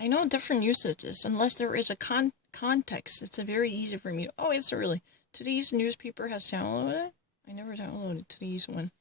I know different usages, unless there is a context. It's a very easy for me. Oh, it's really. Today's newspaper has downloaded it? I never downloaded today's one.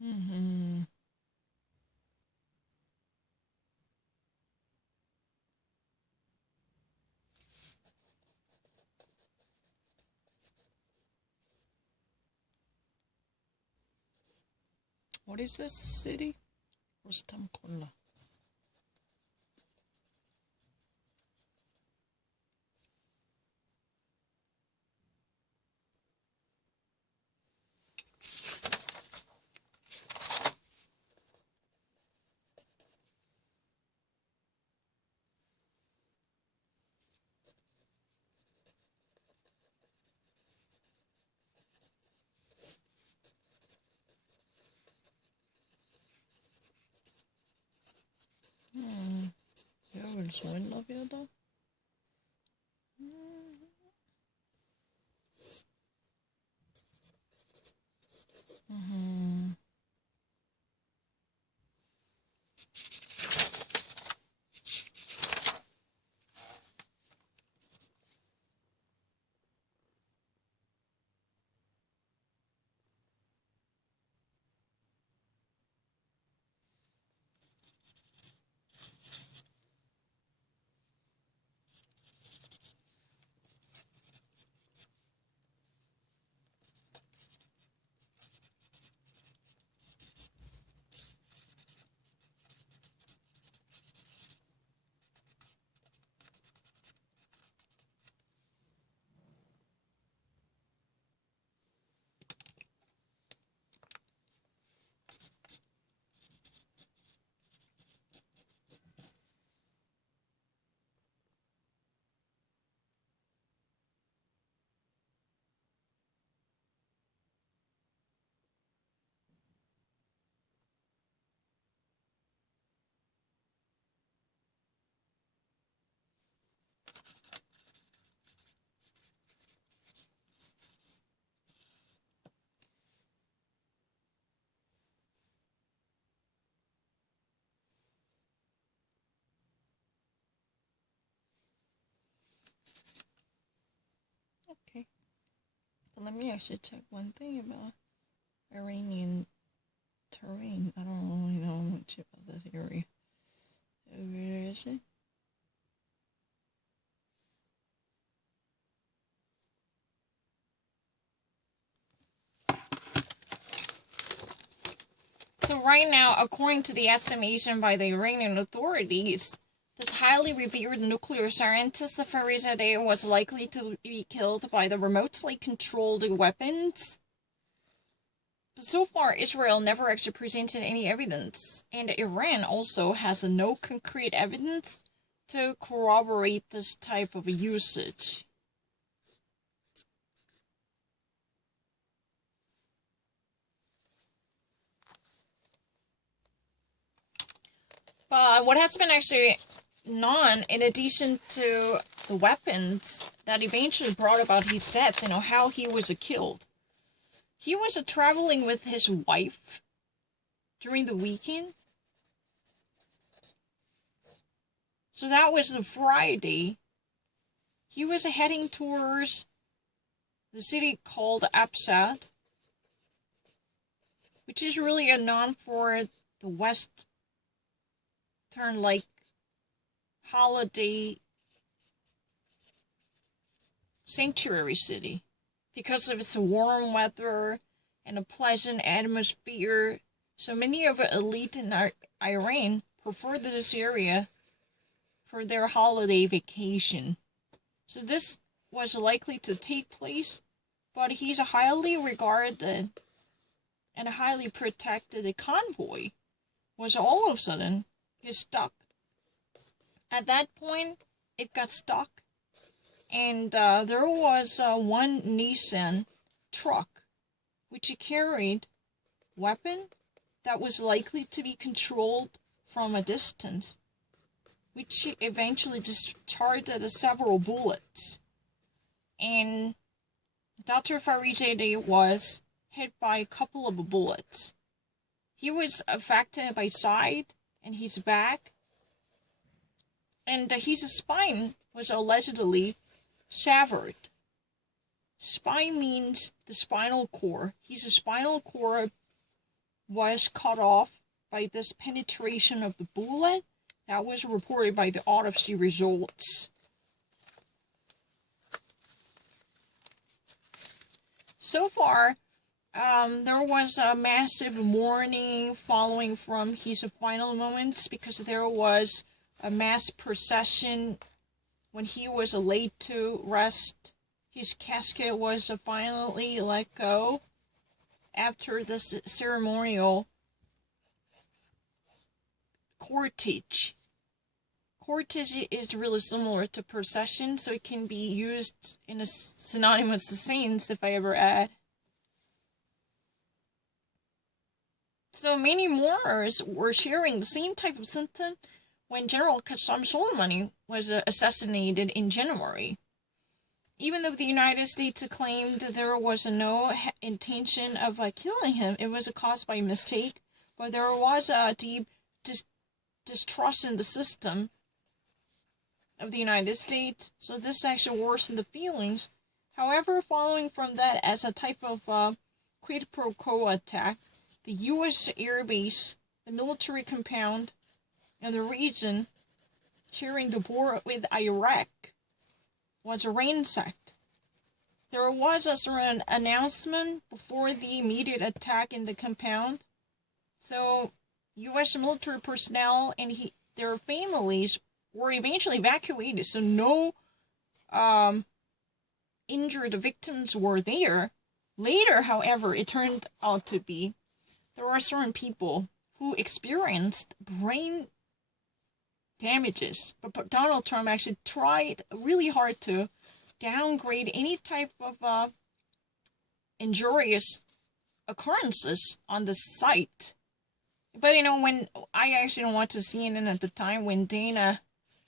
Mm-hmm. What is this city? Rostam Kolla. Jag vill så en av er då. Mm-hmm. Okay. But let me actually check one thing about Iranian terrain. I don't really know much about this area. Where is it? So right now, according to the estimation by the Iranian authorities, this highly revered nuclear scientist, Farizadeh, was likely to be killed by the remotely controlled weapons. But so far, Israel never actually presented any evidence, and Iran also has no concrete evidence to corroborate this type of usage. But what has been actually known, in addition to the weapons that eventually brought about his death, how he was killed. He was traveling with his wife during the weekend. So that was the Friday. He was heading towards the city called Absad, which is really known for the Western like holiday sanctuary city because of its warm weather and a pleasant atmosphere. So many of the elite in Iran prefer this area for their holiday vacation. So this was likely to take place, but he's a highly regarded and highly protected convoy was all of a sudden is stuck. At that point, it got stuck, and there was one Nissan truck which carried weapon that was likely to be controlled from a distance, which eventually discharged several bullets. And Dr. Farizadeh was hit by a couple of bullets. He was affected by side and his back, and his spine was allegedly severed. Spine means the spinal cord. His spinal cord was cut off by this penetration of the bullet. That was reported by the autopsy results. So far, there was a massive mourning following from his final moments because there was a mass procession when he was laid to rest. His casket was finally let go after this ceremonial cortege. Cortege is really similar to procession, so it can be used in a synonymous sense if I ever add. So many mourners were sharing the same type of sentiment when General Qassem Soleimani was assassinated in January. Even though the United States claimed there was no intention of killing him, it was caused by mistake, but there was a deep distrust in the system of the United States, so this actually worsened the feelings. However, following from that as a type of quid pro quo attack, the U.S. Air Base, the military compound, and the region sharing the border with Iraq was ransacked. There was an announcement before the immediate attack in the compound, so U.S. military personnel and their families were eventually evacuated, so no injured victims were there. Later, however, it turned out to be there were certain people who experienced brain damages, but Donald Trump actually tried really hard to downgrade any type of injurious occurrences on the site. But when I actually don't want to CNN at the time when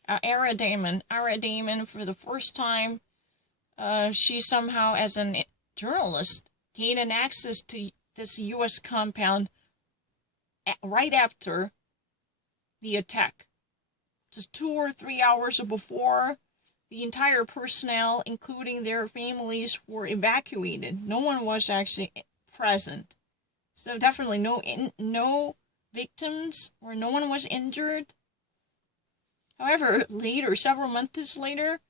Ara Damon for the first time, she somehow as a journalist gained an access to this U.S. compound right after the attack. Just 2 or 3 hours before, the entire personnel, including their families, were evacuated. No one was actually present. So definitely no victims, or no one was injured. However, later, several months later,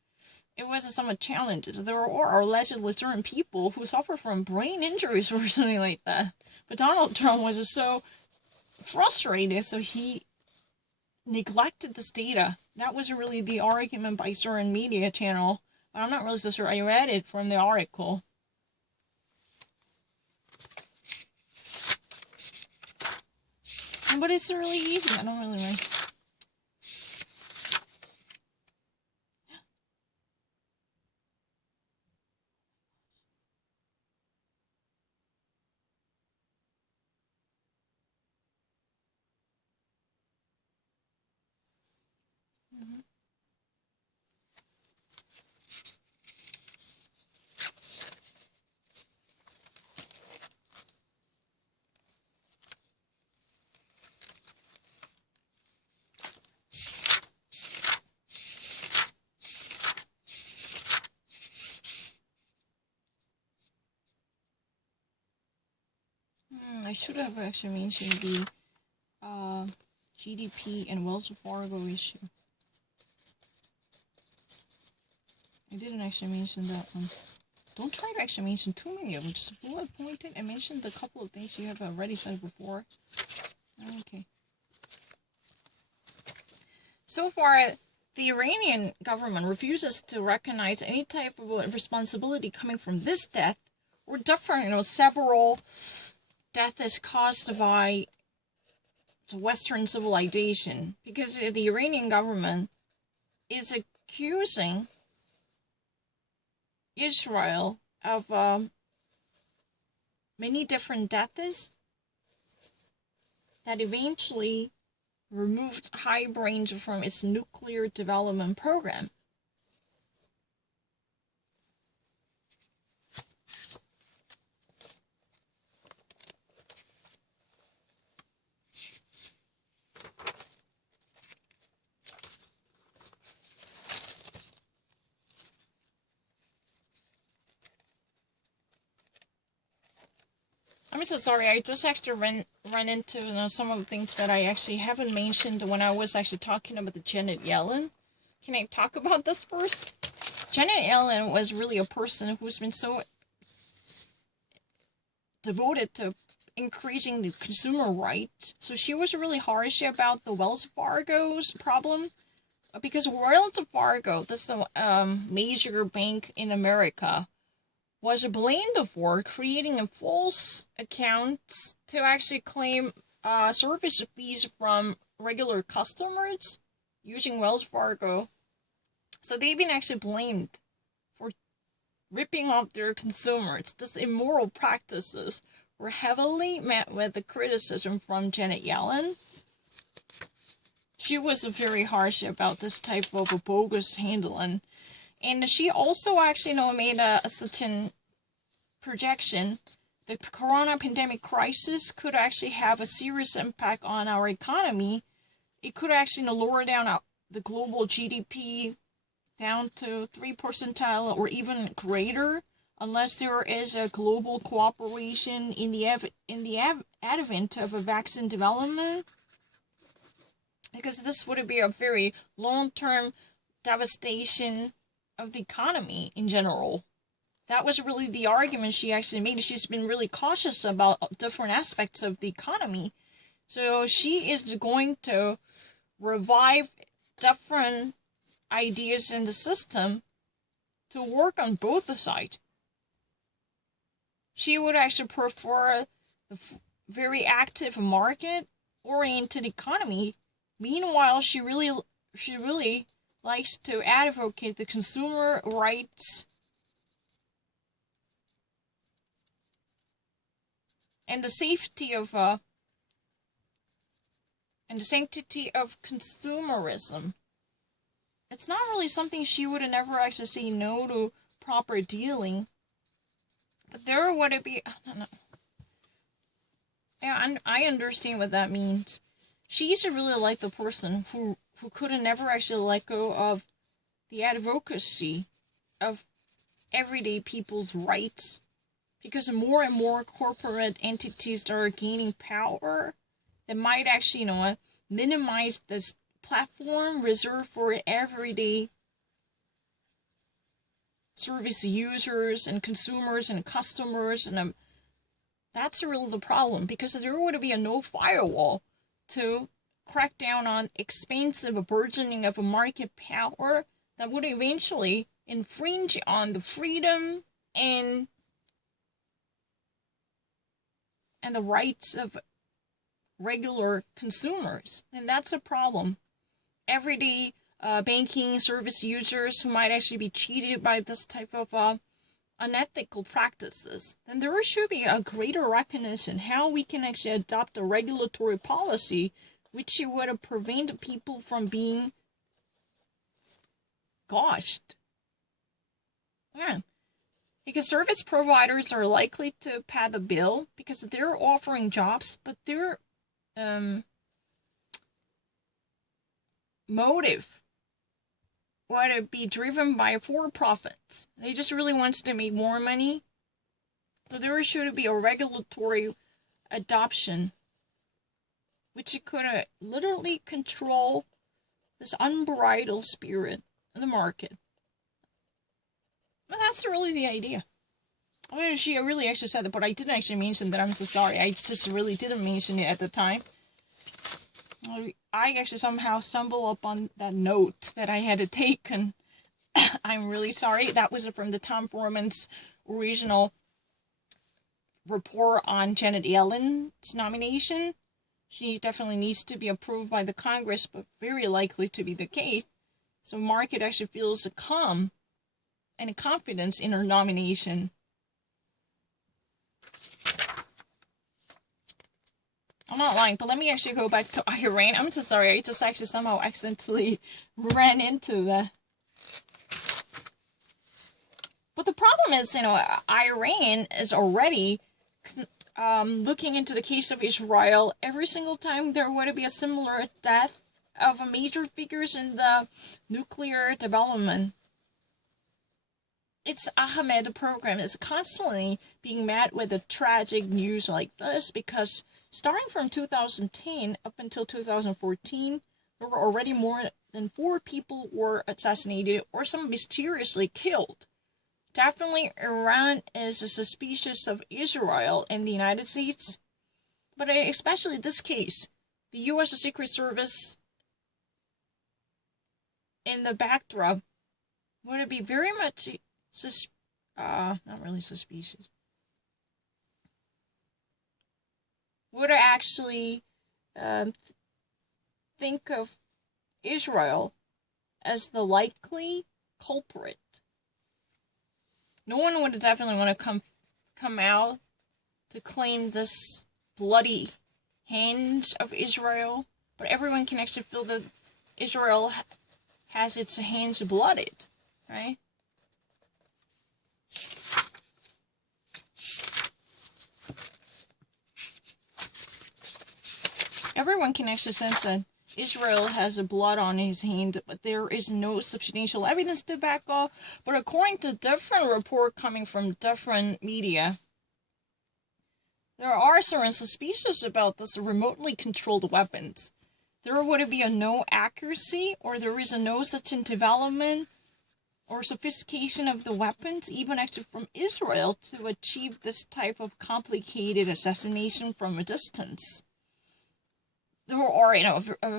it was somewhat challenges. There were allegedly certain people who suffer from brain injuries or something like that. But Donald Trump was so frustrated, so he neglected this data. That was really the argument by certain media channel. But I'm not really so sure. I read it from the article. But it's really easy. I don't really like. I should have actually mentioned the GDP and Wells Fargo issue. I didn't actually mention that one. Don't try to actually mention too many of them. Just bullet point it and mention the couple of things you have already said before. Okay. So far, the Iranian government refuses to recognize any type of responsibility coming from this death or different, several deaths caused by Western civilization, because the Iranian government is accusing Israel of many different deaths that eventually removed high range from its nuclear development program. I'm so sorry, I just actually ran into some of the things that I actually haven't mentioned when I was actually talking about the Janet Yellen. Can I talk about this first? Janet Yellen was really a person who's been so devoted to increasing the consumer rights. So she was really harsh about the Wells Fargo's problem. Because Wells Fargo, this is a major bank in America, was blamed for creating a false accounts to actually claim service fees from regular customers using Wells Fargo. So they've been actually blamed for ripping off their consumers. These immoral practices were heavily met with the criticism from Janet Yellen. She was very harsh about this type of a bogus handling. And she also actually made a certain projection. The corona pandemic crisis could actually have a serious impact on our economy. It could actually lower down the global GDP down to 3 percentile or even greater, unless there is a global cooperation in the advent of a vaccine development. Because this would be a very long-term devastation of the economy in general. That was really the argument she actually made. She's been really cautious about different aspects of the economy. So she is going to revive different ideas in the system to work on both sides. She would actually prefer the very active market-oriented economy. Meanwhile, she really likes to advocate the consumer rights and the safety of and the sanctity of consumerism. It's not really something she would never actually say no to proper dealing. But there would it be, I don't know. Yeah, I understand what that means. She used to really like the person who could never actually let go of the advocacy of everyday people's rights. Because more and more corporate entities are gaining power that might actually, minimize this platform reserved for everyday service users and consumers and customers. And that's really the problem, because there would be no firewall to crack down on expansive burgeoning of a market power that would eventually infringe on the freedom and the rights of regular consumers. And that's a problem. Everyday banking service users who might actually be cheated by this type of unethical practices, then there should be a greater recognition how we can actually adopt a regulatory policy which would prevent people from being gouged. Yeah. Because service providers are likely to pay the bill because they're offering jobs, but their motive would be driven by for-profits. They just really want to make more money. So there should be a regulatory adoption which could literally control this unbridled spirit in the market. But that's really the idea. Well, she really actually said that, but I didn't actually mention that. I'm so sorry. I just really didn't mention it at the time. I actually somehow stumbled upon that note that I had to take, and I'm really sorry. That was from the Tom Foreman's original report on Janet Yellen's nomination. She definitely needs to be approved by the Congress, but very likely to be the case. So market actually feels a calm and a confidence in her nomination. I'm not lying, but let me actually go back to Iran. I'm so sorry, I just actually somehow accidentally ran into that. But the problem is, Iran is already looking into the case of Israel. Every single time there would be a similar death of a major figures in the nuclear development. Its Ahmed program is constantly being met with a tragic news like this because starting from 2010 up until 2014, there were already more than 4 people were assassinated or some mysteriously killed. Definitely, Iran is suspicious of Israel and the United States, but especially this case, the U.S. Secret Service in the backdrop would be very much not really suspicious. Would actually think of Israel as the likely culprit. No one would definitely want to come out to claim this bloody hands of Israel, but everyone can actually feel that Israel has its hands blooded, right? Everyone can actually sense that Israel has blood on his hand, but there is no substantial evidence to back up. But according to different reports coming from different media, there are certain suspicions about this remotely controlled weapons. There would be a no accuracy, or there is a no such development or sophistication of the weapons, even actually from Israel, to achieve this type of complicated assassination from a distance. There are,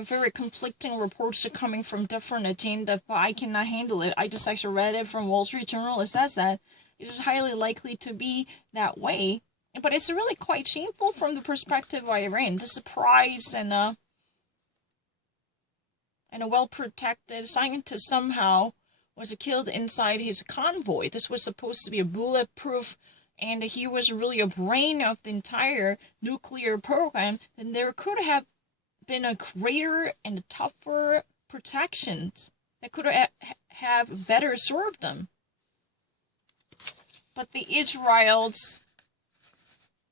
very conflicting reports coming from different agendas, but I cannot handle it. I just actually read it from Wall Street Journal. It says that it is highly likely to be that way. But it's really quite shameful from the perspective of Iran. The surprise and a well-protected scientist somehow was killed inside his convoy. This was supposed to be a bulletproof, and he was really a brain of the entire nuclear program. Then there could have been a greater and tougher protections that could have better served them. But the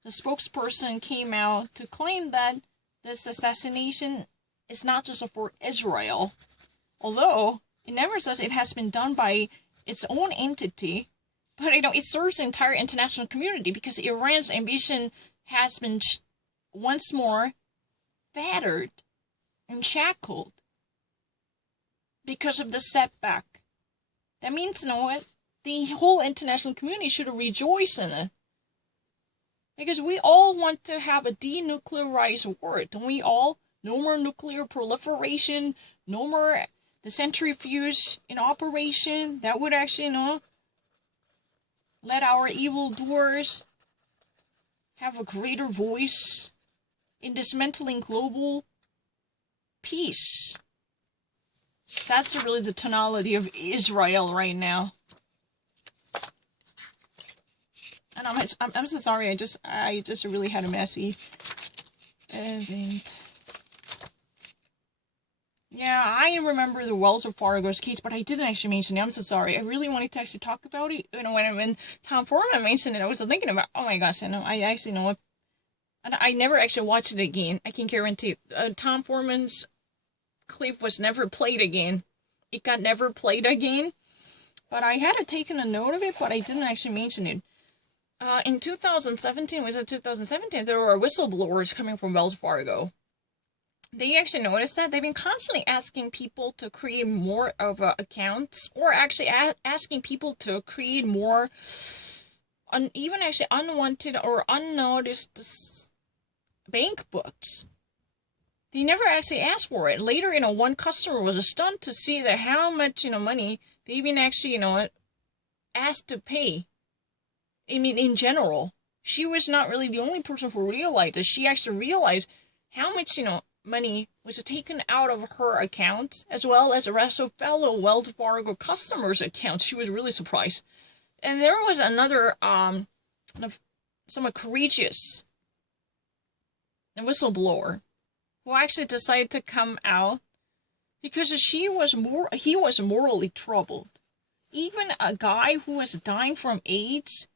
spokesperson came out to claim that this assassination is not just for Israel, although it never says it has been done by its own entity, but it serves the entire international community because Iran's ambition has been once more battered and shackled because of the setback. That means, the whole international community should rejoice in it. Because we all want to have a denuclearized world, don't we all? No more nuclear proliferation, no more the centrifuge in operation. That would actually, let our evildoers have a greater voice in dismantling global peace. That's really the tonality of Israel right now. And I'm so sorry. I just really had a messy event. Yeah, I remember the Wells Fargo's case, but I didn't actually mention it. I'm so sorry. I really wanted to actually talk about it. When Tom Foreman mentioned it, I was thinking about, oh my gosh, I actually know what. And I never actually watched it again. I can guarantee. Tom Foreman's clip was never played again. It got never played again. But I had taken a note of it, but I didn't actually mention it. In 2017, there were whistleblowers coming from Wells Fargo. they actually noticed that they've been constantly asking people to create more of accounts, or actually asking people to create more, even actually unwanted or unnoticed bank books. They never actually asked for it. Later, one customer was stunned to see that how much, money they've been actually, asked to pay. I mean, in general, she was not really the only person who realized it. She actually realized how much, money was taken out of her account, as well as the rest of fellow Wells Fargo customers' accounts. She was really surprised. And there was another, somewhat courageous whistleblower who actually decided to come out because he was morally troubled. Even a guy who was dying from AIDS,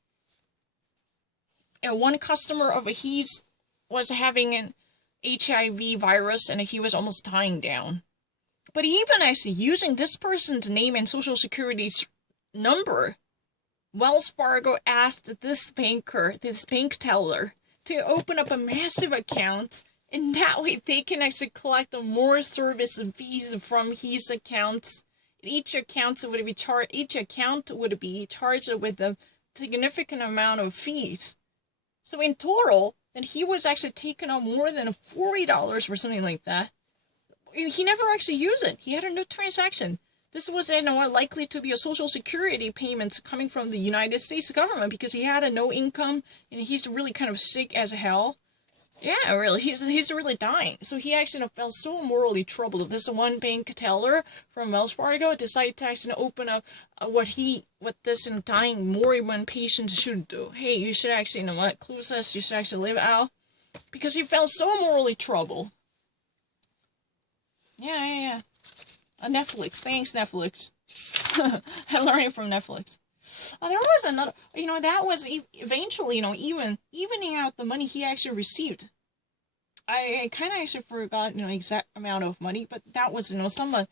and one customer of his was having an HIV virus and he was almost dying down. But even actually using this person's name and social security number, Wells Fargo asked this bank teller, to open up a massive account, and that way they can actually collect more service fees from his accounts. Each account would be charged with a significant amount of fees. So in total, then he was actually taking on more than $40 or something like that. He never actually used it. He had a no transaction. This was likely to be a social security payments coming from the United States government because he had no income and he's really kind of sick as hell. Yeah, really, he's really dying. So he actually felt so morally troubled. This one bank teller from Wells Fargo decided to actually open up what this dying moribund patient should do. Hey, you should actually close this. You should actually live out, because he felt so morally troubled. Yeah. Netflix. Thanks, Netflix. I learned it from Netflix. There was another, that was eventually, evening out the money he actually received. I kind of actually forgot, exact amount of money, but that was, somewhat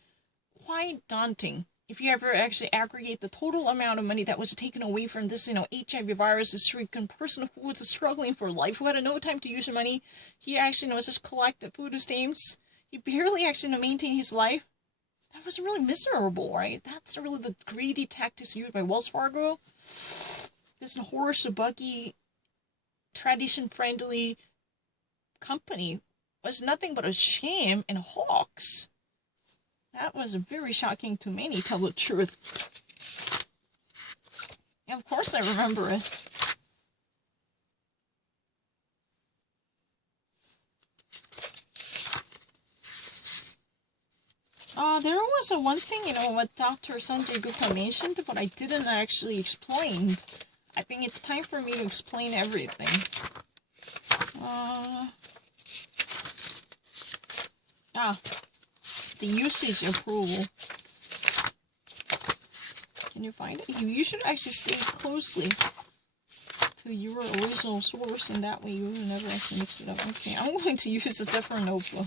quite daunting. If you ever actually aggregate the total amount of money that was taken away from this, HIV virus-stricken person who was struggling for life, who had no time to use money. He actually, just collected food stamps. He barely actually maintained his life. That was really miserable, right? That's really the greedy tactics used by Wells Fargo. This horse buggy, tradition-friendly company was nothing but a sham and hoax. That was very shocking to many, tell the truth. Yeah, of course I remember it. There was one thing, what Dr. Sanjay Gupta mentioned, but I didn't actually explain. I think it's time for me to explain everything. The usage approval. Can you find it? You should actually stay closely to your original source, and that way you will never actually mix it up. Okay, I'm going to use a different notebook.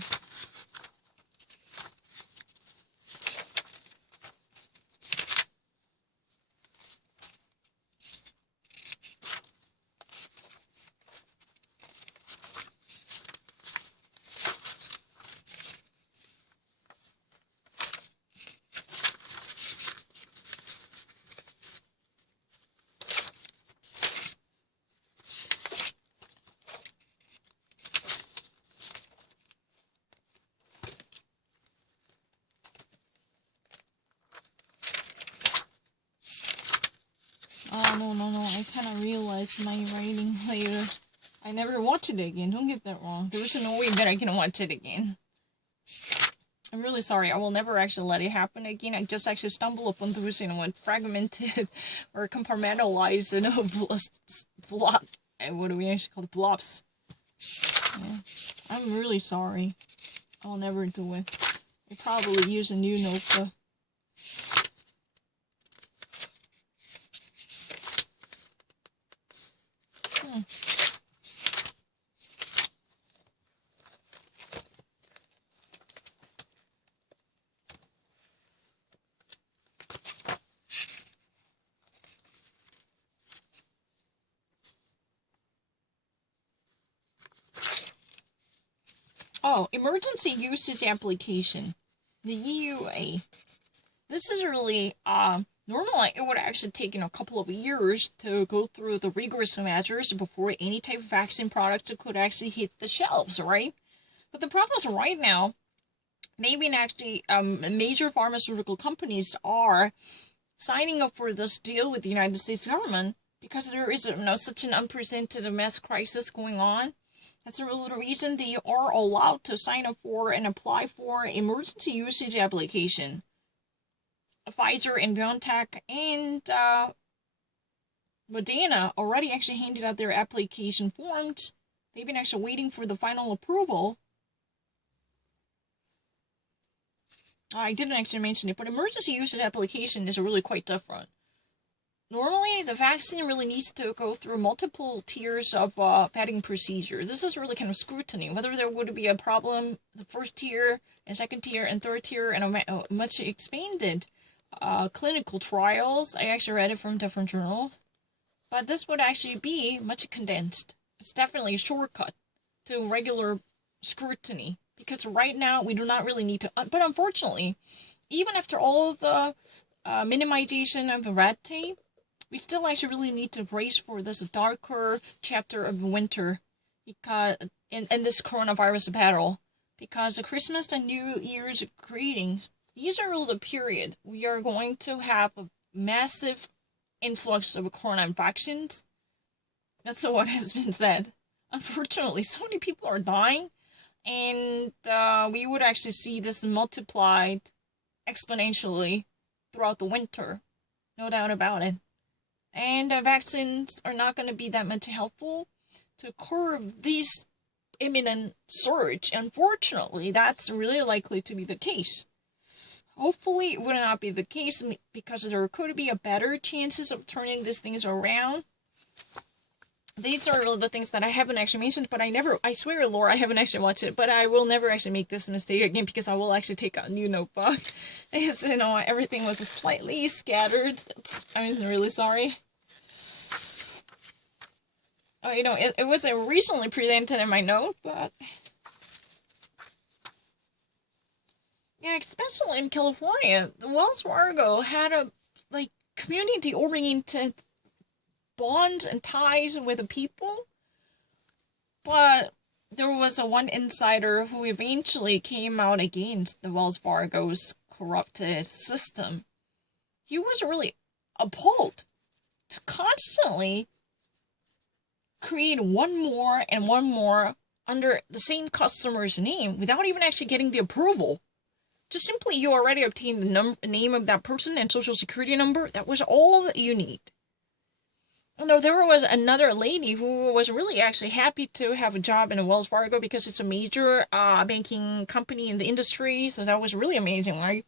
No, I kind of realized my writing later. I never watched it again, don't get that wrong. There was no way that I can watch it again. I'm really sorry, I will never actually let it happen again. I just actually stumbled upon those, fragmented or compartmentalized, what do we actually call it? Blobs. Yeah. I'm really sorry. I'll never do it. I'll probably use a new notebook. Oh, emergency usage application. The EUA. This is really, normally it would actually take, a couple of years to go through the rigorous measures before any type of vaccine product could actually hit the shelves, right? But the problem is right now, maybe actually, major pharmaceutical companies are signing up for this deal with the United States government because there is, such an unprecedented mass crisis going on. That's the reason they are allowed to sign up for and apply for emergency usage application. Pfizer and BioNTech and Moderna already actually handed out their application forms. They've been actually waiting for the final approval. I didn't actually mention it, but emergency usage application is really quite different. Normally, the vaccine really needs to go through multiple tiers of vetting procedures. This is really kind of scrutiny, whether there would be a problem, the first tier, and second tier, and third tier, and a much expanded clinical trials. I actually read it from different journals. But this would actually be much condensed. It's definitely a shortcut to regular scrutiny. Because right now, we do not really need to... But unfortunately, even after all the minimization of the red tape, we still actually really need to brace for this darker chapter of winter because in this coronavirus battle. Because the Christmas and New Year's greetings, these are really the period we are going to have a massive influx of corona infections. That's what has been said. Unfortunately, so many people are dying, and we would actually see this multiplied exponentially throughout the winter. No doubt about it. And vaccines are not going to be that much helpful to curb this imminent surge. Unfortunately, that's really likely to be the case. Hopefully, it would not be the case because there could be a better chances of turning these things around. These are the things that I haven't actually mentioned, but I swear, Laura, I haven't actually watched it, but I will never actually make this mistake again because I will actually take a new notebook. Because, everything was slightly scattered. I'm really sorry. Oh, it was recently presented in my note, but... Yeah, especially in California, the Wells Fargo had a, community-oriented bonds and ties with the people, but there was one insider who eventually came out against the Wells Fargo's corrupted system. He was really appalled to constantly create one more and one more under the same customer's name without even actually getting the approval. Just simply you already obtained the name of that person and social security number. That was all that you need. No, there was another lady who was really actually happy to have a job in a Wells Fargo because it's a major banking company in the industry. So that was really amazing, right?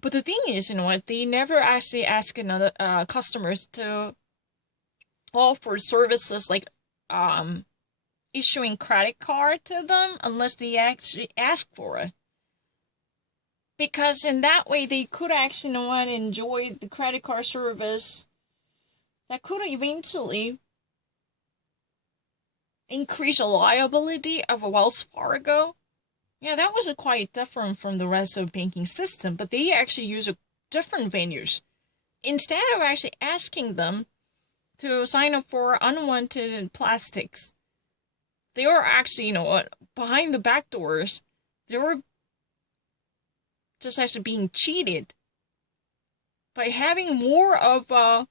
But the thing is, they never actually ask another customers to offer services like issuing credit card to them unless they actually ask for it. Because in that way, they could actually enjoy the credit card service that could eventually increase the liability of a Wells Fargo. Yeah, that was quite different from the rest of the banking system, but they actually use different venues. Instead of actually asking them to sign up for unwanted plastics, they were actually, behind the back doors, they were just actually being cheated by having more of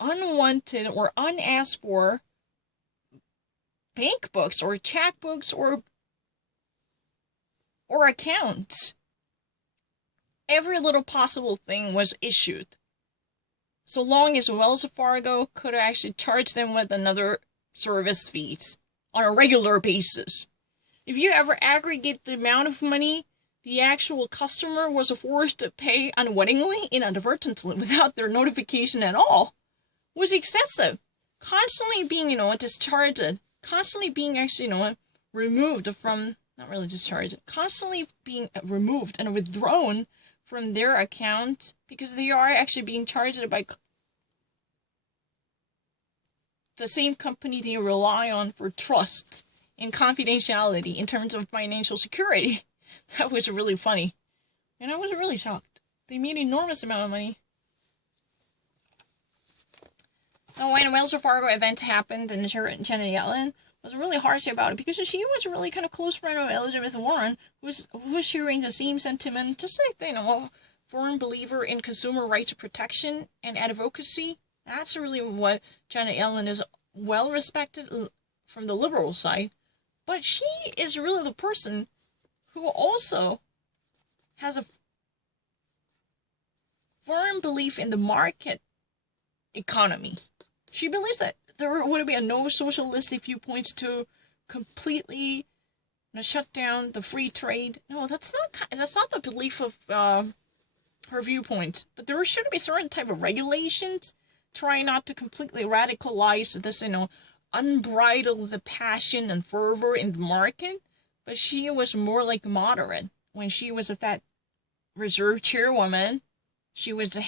unwanted or unasked for bank books or checkbooks or accounts. Every little possible thing was issued, so long as Wells Fargo could actually charge them with another service fees on a regular basis. If you ever aggregate the amount of money the actual customer was forced to pay unwittingly, inadvertently, without their notification at all, was excessive. Constantly being, discharged, constantly being actually, removed from, not really discharged, constantly being removed and withdrawn from their account because they are actually being charged by the same company they rely on for trust and confidentiality in terms of financial security. That was really funny. And I was really shocked. They made an enormous amount of money. Now, when the Wells Fargo event happened, and Janet Yellen was really harsh about it, because she was a really kind of close friend of Elizabeth Warren, who was sharing the same sentiment, just like, a firm believer in consumer rights protection and advocacy. That's really what Janet Yellen is well respected from the liberal side. But she is really the person who also has a firm belief in the market economy. She believes that there would be no socialistic viewpoints to completely shut down the free trade. No, that's not the belief of her viewpoint. But there should be certain type of regulations, trying not to completely radicalize this, unbridled the passion and fervor in the market. But she was more like moderate when she was with that reserve chairwoman. She was